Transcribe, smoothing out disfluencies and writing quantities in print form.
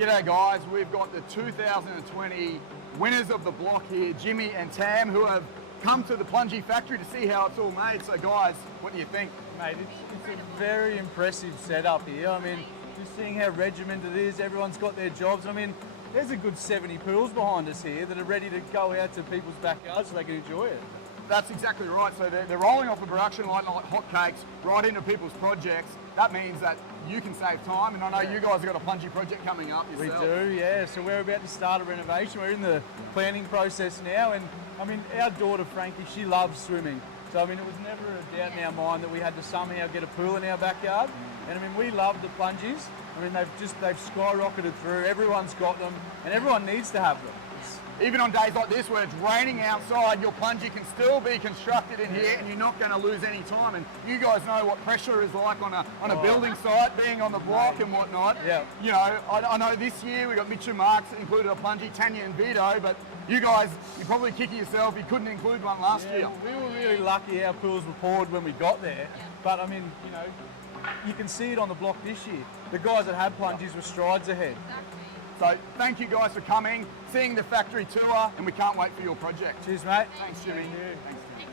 G'day guys, we've got the 2020 winners of the block here, Jimmy and Tam, who have come to the Plungie factory to see how it's all made. So guys, what do you think? Mate, it's a very impressive setup here. I mean, just seeing how regimented it is, everyone's got their jobs. I mean, there's a good 70 pools behind us here that are ready to go out to people's backyards so they can enjoy it. That's exactly right. So they're rolling off the production line like hotcakes right into people's projects. That means that you can save time, and I know you guys have got a Plungie project coming up yourself. We do, yeah. So we're about to start a renovation. We're in the planning process now, and I mean, our daughter Frankie, she loves swimming. So I mean, it was never a doubt in our mind that we had to somehow get a pool in our backyard. And I mean, we love the Plungies. I mean, they've skyrocketed through. Everyone's got them, and everyone needs to have them. Even on days like this where it's raining outside, your Plungie can still be constructed in here and you're not going to lose any time. And you guys know what pressure is like on a building site, being on the block and whatnot. Yeah. You know, I know this year we got Mitch and Marks included a Plungie, Tanya and Vito, but you guys, you're probably kicking yourself you couldn't include one last year. We were really lucky our pools were poured when we got there. But I mean, you know, you can see it on the block this year. The guys that had Plungies were strides ahead. So thank you guys for coming, seeing the factory tour, and we can't wait for your project. Cheers, mate. Thanks, Jimmy. Thank you. Thanks, Jimmy.